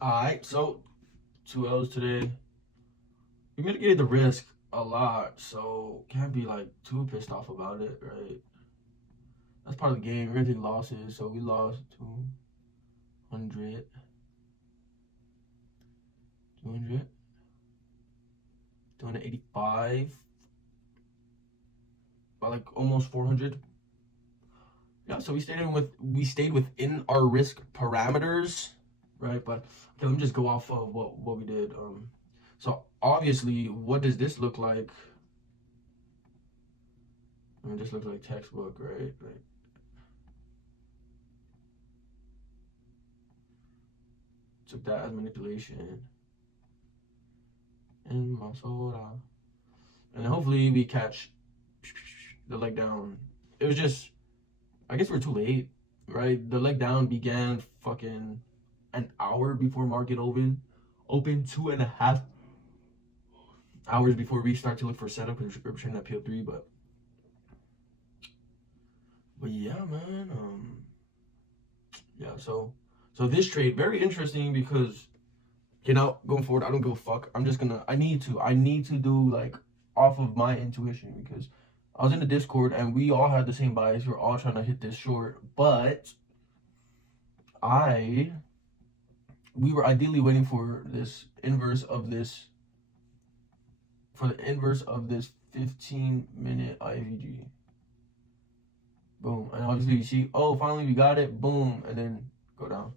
Alright, so 2 L's today. We mitigated the risk a lot, so can't be like too pissed off about it, right? That's part of the game. We're gonna take losses, so we lost 200, 200, 285, by like almost 400. Yeah, so we stayed within our risk parameters, right? But okay, let me just go off of what we did. So obviously, what does this look like? I mean, this looks like textbook, right? Like, took that as manipulation. And Masoda. And hopefully we catch the leg down. It was just, I guess we're too late, right? The leg down began fucking an hour before market open. Open 2.5 hours before we start to look for setup because we're trading at PO3, but yeah, man. Yeah, so this trade very interesting because going forward, I don't give a fuck. I need to do like off of my intuition because I was in the Discord and we all had the same bias. We were all trying to hit this short, but we were ideally waiting for this inverse of this, for the inverse of this 15-minute IVG. Boom. And obviously you see, oh, finally we got it. Boom. And then go down.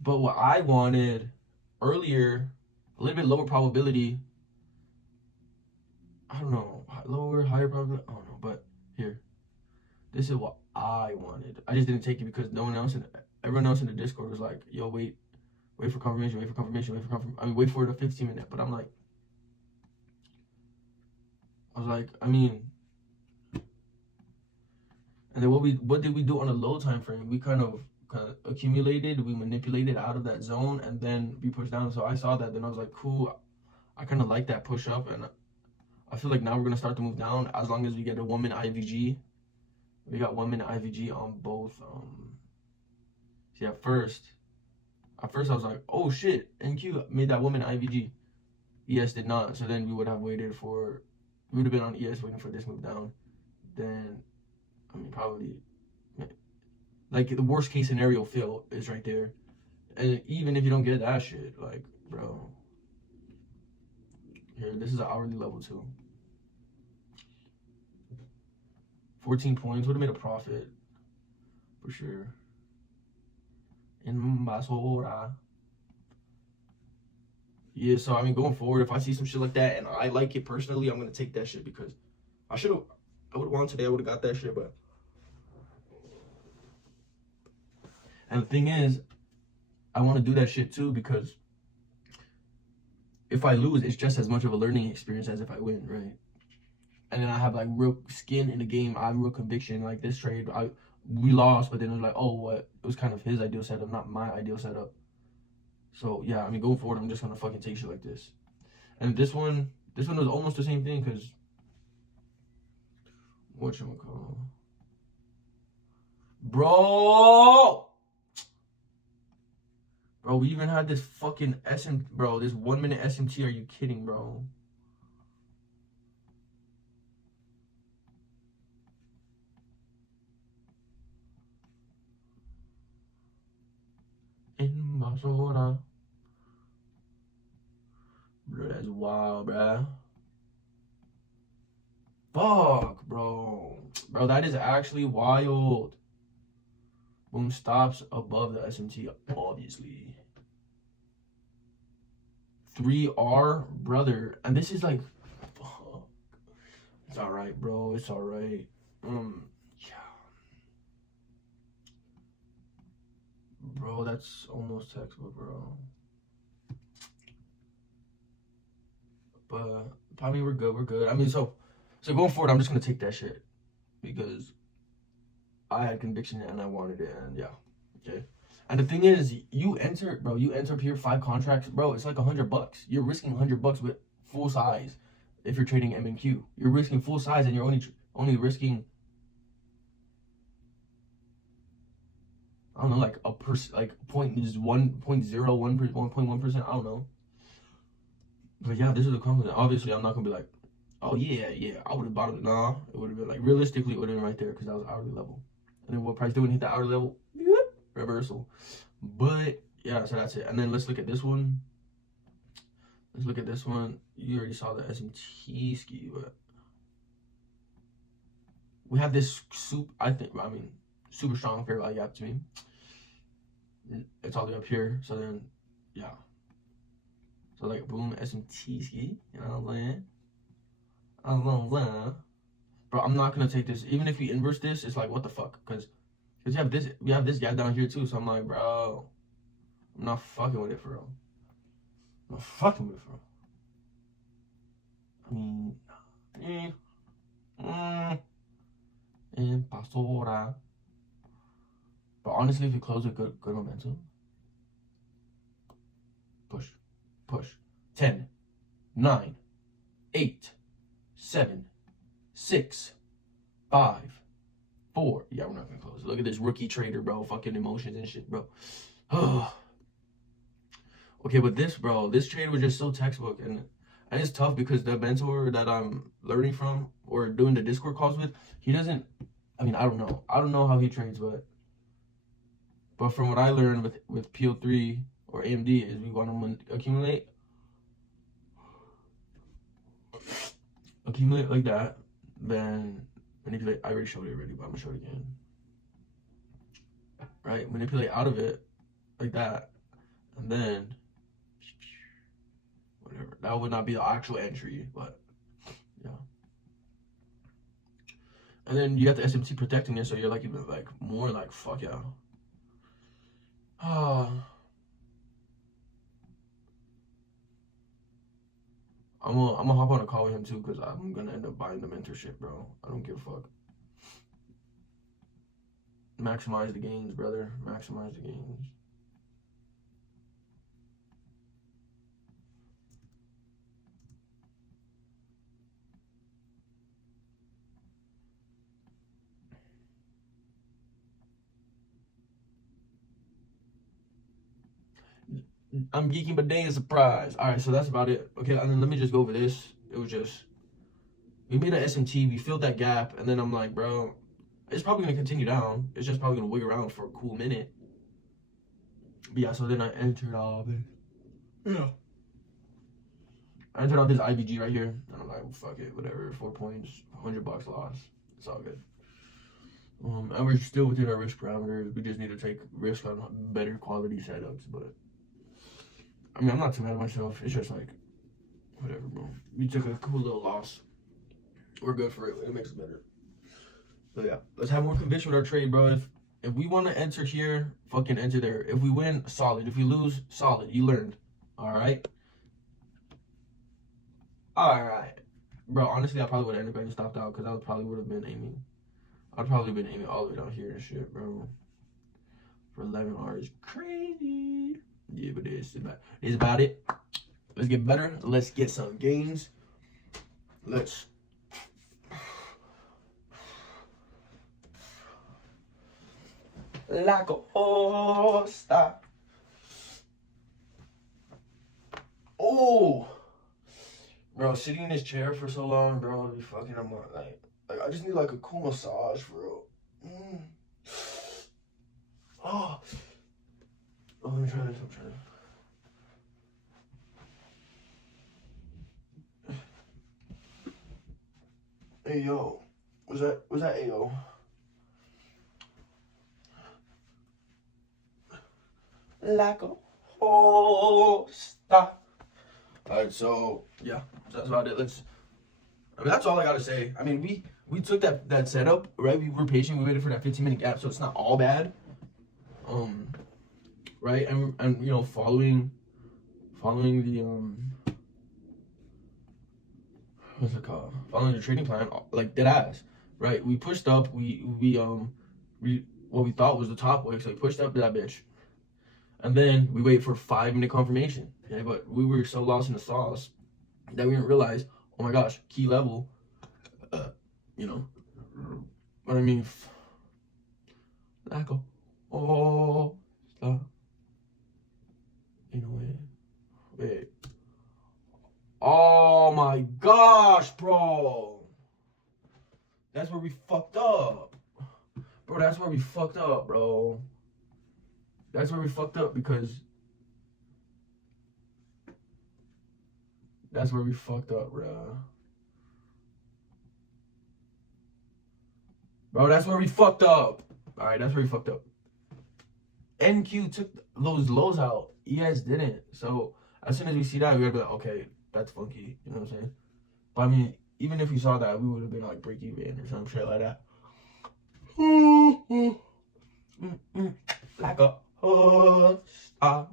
But what I wanted earlier, a little bit lower probability. I don't know. Lower, higher probability. I don't know. But here. This is what I wanted. I just didn't take it because everyone else in the Discord was like, yo, wait for confirmation, wait for the 15-minute. But I'm like, and then what did we do on a low time frame? We kind of accumulated, we manipulated out of that zone, and then we pushed down. So I saw that, then I was like, cool. I kind of like that push up, and I feel like now we're gonna start to move down as long as we get a 1 minute IVG. We got 1 minute IVG on both. See, at first I was like, oh shit, NQ made that 1 minute IVG. ES did not. So then we would have been on ES waiting for this move down. Then, I mean, probably, like, the worst case scenario fill is right there. And even if you don't get that shit, like, bro, here, this is an hourly level too. 14 points would have made a profit for sure. In Basora. Yeah, so I mean, going forward, if I see some shit like that and I like it personally, I'm gonna take that shit because I would have won today. I would have got that shit, but. And the thing is, I want to do that shit too because if I lose, it's just as much of a learning experience as if I win, right? And then I have like real skin in the game. I have real conviction. Like this trade, we lost, but then it was like, oh, what? It was kind of his ideal setup, not my ideal setup. So yeah, I mean, going forward, I'm just gonna fucking take shit like this. And this one was almost the same thing because whatchamacallit, bro, we even had this fucking this 1 minute SMT. Are you kidding, bro? In Basora. Bro, that's wild, bro. Fuck, bro. Bro, that is actually wild. Boom, stops above the SMT, obviously. 3R, brother. And this is like, fuck. It's alright, bro. It's alright. Yeah. Bro, that's almost textbook, bro. But I mean, we're good. I mean, so going forward, I'm just gonna take that shit because I had conviction and I wanted it, and yeah, okay. And the thing is, you enter up here 5 contracts, bro. It's like $100. You're risking $100 with full size. If you're trading MNQ, you're risking full size, and you're only risking. I don't know, like a like 1.1%, I don't know. But yeah, this is the confidence. Obviously, I'm not gonna be like, oh yeah, I would have bought it. Nah, it would have been like realistically, it would have been right there because that was hourly level. And then what price did we hit the hourly level? Reversal. But yeah, so that's it. And then let's look at this one. Let's look at this one. You already saw the SMT ski, but we have this super strong fair value gap to me. It's all the way up here. So then, yeah. So like boom, SMT ski. You know what I'm saying? Bro, I'm not gonna take this. Even if we inverse this, it's like what the fuck? Because we have this gap down here too. So I'm like, bro, I'm not fucking with it for real. I'm not fucking with it for real. Impasora. But honestly, if you close with good momentum, push. 10, 9, 8, 7, 6, 5, 4. Yeah, we're not gonna close. Look at this rookie trader, bro. Fucking emotions and shit, bro. Okay, but this, bro, this trade was just so textbook, and it's tough because the mentor that I'm learning from or doing the Discord calls with, he doesn't. I mean, I don't know how he trades, but from what I learned with PO3 or AMD is we want to accumulate like that, then manipulate. I already showed it already, but I'm gonna show it again. Right, manipulate out of it like that, and then whatever. That would not be the actual entry, but yeah. And then you got the SMT protecting it, so you're like even like more like fuck yeah. I'm gonna hop on a call with him too because I'm gonna end up buying the mentorship, bro. I don't give a fuck. Maximize the gains, brother. Maximize the gains. I'm geeking, but dang, a surprise. All right, so that's about it. Okay, and then let me just go over this. It was just we made an SMT, we filled that gap, and then I'm like, bro, it's probably gonna continue down. It's just probably gonna wig around for a cool minute. But yeah, so then I entered all of it. Yeah. I entered out this IVG right here, and I'm like, well, fuck it, whatever. 4 points, $100 loss. It's all good. And we're still within our risk parameters. We just need to take risk on better quality setups, but I mean, I'm not too mad at myself. It's just like, whatever, bro. We took a cool little loss. We're good for it. It makes it better. So yeah, let's have more conviction with our trade, bro. If we want to enter here, fucking enter there. If we win, solid. If we lose, solid. You learned. All right. Bro, honestly, I probably would have ended up getting stopped out because I probably would have been aiming. I'd probably been aiming all the way down here and shit, bro. For 11 hours. Crazy. Yeah, but it's about it. Let's get better. Let's get some gains. Let's. Like a horse. Stop. Oh. Bro, sitting in this chair for so long, bro, it'd be fucking. I'm like I just need like a cool massage, bro. Oh, let me try this. I'm trying. Hey yo, was that AO? Like a horse. Stop. Alright, so yeah, that's about it. That's all I gotta say. I mean, we took that setup, right? We were patient. We waited for that 15-minute gap, so it's not all bad. Right, and you know, following the what's it called? Following the trading plan, like dead ass. Right, we pushed up. We what we thought was the top wick, so we pushed up to that bitch, and then we wait for 5-minute confirmation. Okay, but we were so lost in the sauce that we didn't realize, oh my gosh, key level, you know what I mean? Laco. Oh, stop. Wait. Oh my gosh, bro. That's where we fucked up. Bro, that's where we fucked up, bro. That's where we fucked up because that's where we fucked up, bro. Bro, that's where we fucked up. Alright, that's where we fucked up. NQ took those lows out. ES didn't. So as soon as we see that, we gotta be like, okay, that's funky. You know what I'm saying? But I mean, even if we saw that, we would have been like break even or some shit like that. Like a star.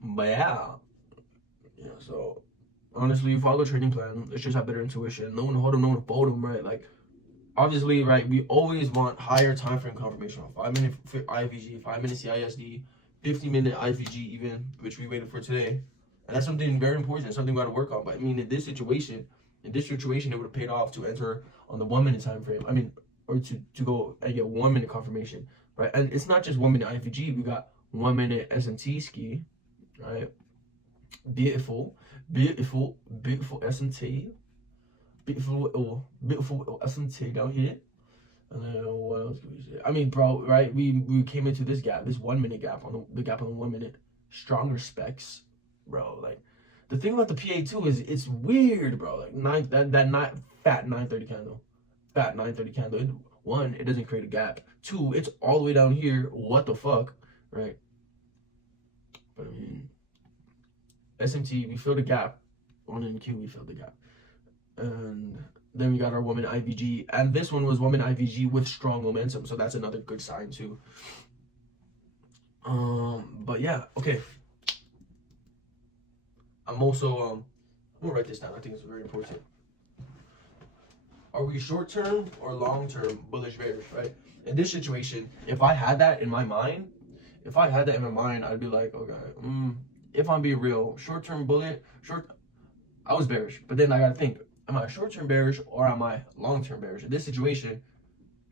But yeah. Yeah, so honestly, follow the trading plan. Let's just have better intuition. No one to hold them, no one to fold them, right? Like, obviously, right, we always want higher time frame confirmation. 5-minute IFVG, 5-minute CISD, 50-minute IFVG even, which we waited for today. And that's something very important, something we got to work on. But I mean, in this situation, it would have paid off to enter on the 1-minute time frame. I mean, or to go and get 1-minute confirmation, right? And it's not just 1-minute IFVG. We got 1-minute SMT ski, right? Beautiful SMT. Beautiful SMT down here. And then what else can we say? I mean, bro, right? We came into this gap, this 1-minute gap on the gap on the 1 minute. Stronger specs, bro. Like the thing about the PA2 is it's weird, bro. Like fat 930 candle. Fat 930 candle. One, it doesn't create a gap. Two, it's all the way down here. What the fuck? Right? But I mean, SMT, we filled the gap. On NQ, we filled the gap. And then we got our 1-minute IVG, and this one was 1-minute IVG with strong momentum, so that's another good sign too. But yeah, okay. I'm also I'm gonna write this down. I think it's very important. Are we short term or long term bullish bearish? Right? In this situation, if I had that in my mind, I'd be like, okay, if I'm being real, short term I was bearish, but then I gotta think. Am I short-term bearish or am I long-term bearish? In this situation,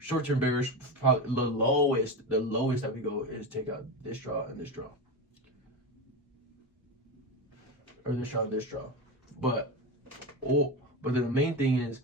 short-term bearish, probably the lowest that we go is take out this draw and this draw. Or this draw and this draw. But then the main thing is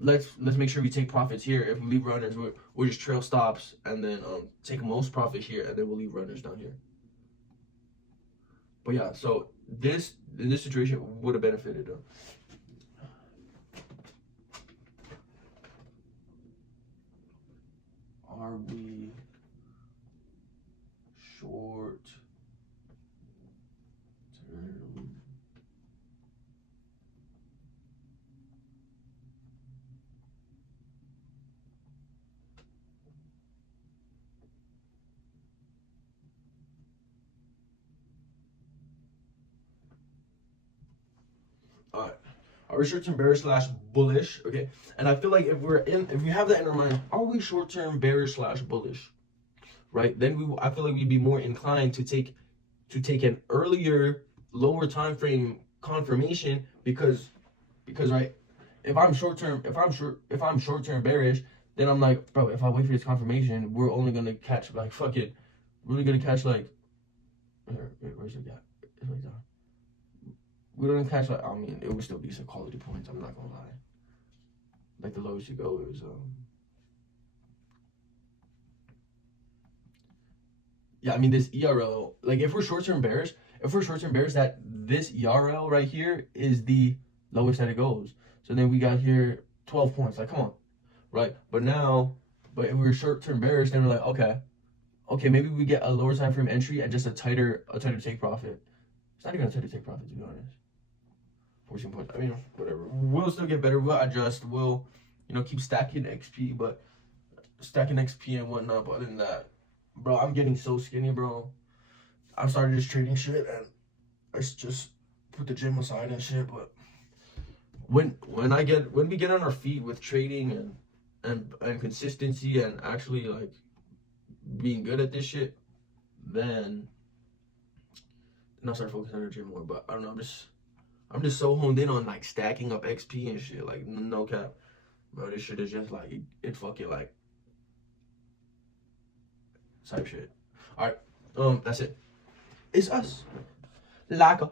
let's make sure we take profits here. If we leave runners, we'll just trail stops and then take most profit here, and then we'll leave runners down here. But yeah, so in this situation would have benefited though. Are we short term? All right. Are we short-term bearish / bullish? Okay, and I feel like if we have that in our mind, are we short-term bearish / bullish? Right? Then I feel like we'd be more inclined to take an earlier, lower time frame confirmation because right, if I'm short-term bearish, then I'm like, bro, if I wait for this confirmation, we're only gonna catch like fucking, we're only gonna catch like, where's the gap? It's like that. We don't catch like, I mean, it would still be some quality points. I'm not gonna lie. Like the lowest you go is yeah. I mean this ERL. Like if we're short-term bearish, that this ERL right here is the lowest that it goes. So then we got here 12 points. Like come on, right? But if we're short-term bearish, then we're like, okay, maybe we get a lower time frame entry and just a tighter take profit. It's not even a tighter take profit to be honest. 14 points. I mean, whatever. We'll still get better. We'll adjust. We'll, keep stacking XP, and whatnot. But other than that, bro, I'm getting so skinny, bro. I started just trading shit, and I just put the gym aside and shit. But when we get on our feet with trading and consistency and actually like being good at this shit, then I'll start focusing on the gym more. But I don't know. I'm just so honed in on like stacking up XP and shit. Like no cap, bro. This shit is just like it fucking like type shit. All right, that's it. It's us. Like a